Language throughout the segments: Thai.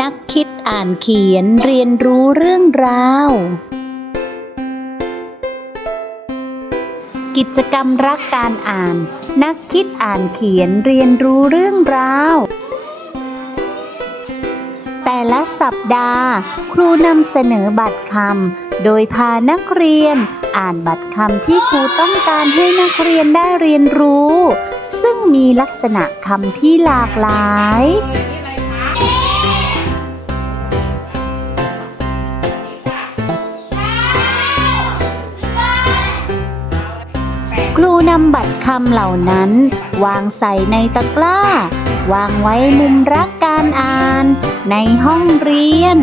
นักคิดอ่านเขียนเรียนรู้เรื่องราว กิจกรรมรักการอ่าน นักคิดอ่านเขียนเรียนรู้เรื่องราว แต่ละสัปดาห์ ครูนำเสนอบัตรคำโดยพานักเรียน อ่านบัตรคำที่ครูต้องการให้นักเรียนได้เรียนรู้ ซึ่งมีลักษณะคำที่หลากหลาย ครูนำบัตรคำเหล่านั้น วางใส่ในตะกร้า วางไว้มุมรักการอ่าน ในห้องเรียน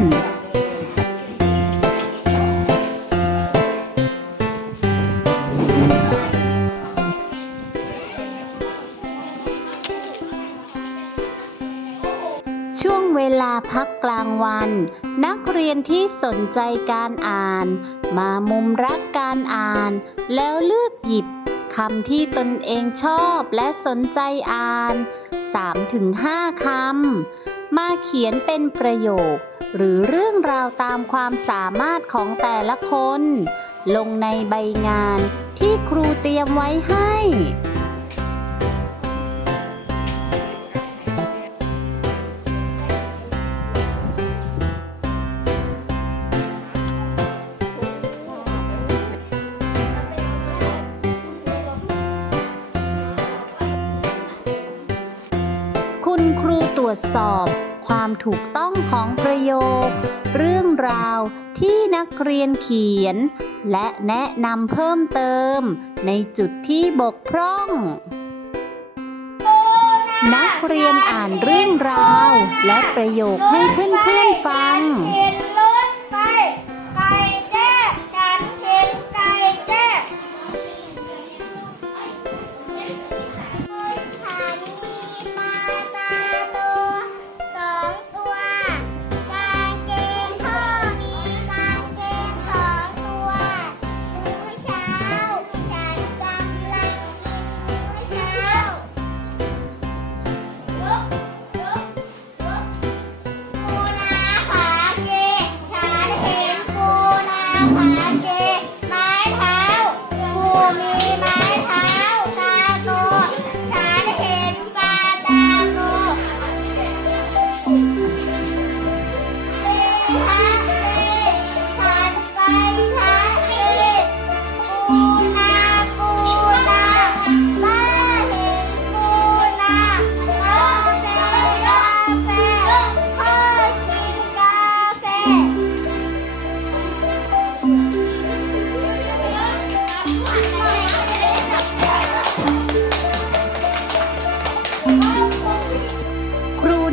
ช่วงเวลาพักกลางวัน นักเรียนที่สนใจการอ่าน มามุมรักการอ่าน แล้วเลือกหยิบ คำที่ตนเองชอบและสนใจอ่าน 3-5 คำ มาเขียนเป็นประโยค หรือเรื่องราวตามความสามารถของแต่ละคน ลงในใบงานที่ครูเตรียมไว้ให้ คุณครูตรวจสอบ ความถูกต้องของประโยค เรื่องราวที่นักเรียนเขียน และแนะนำเพิ่มเติม ในจุดที่บกพร่อง นักเรียนอ่านเรื่องราว และประโยคให้เพื่อนๆฟัง น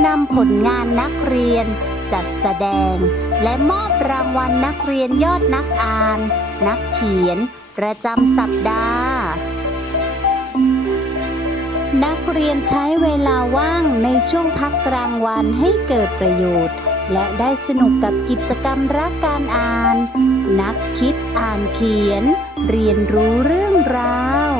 นำผลงานนักเรียน จัดแสดง และมอบรางวัลนักเรียนยอดนักอ่าน นักเขียน ประจำสัปดาห์ นักเรียนใช้เวลาว่างในช่วงพักกลางวันให้เกิดประโยชน์ และได้สนุกกับกิจกรรมรักการอ่าน นักคิดอ่านเขียน เรียนรู้เรื่องราว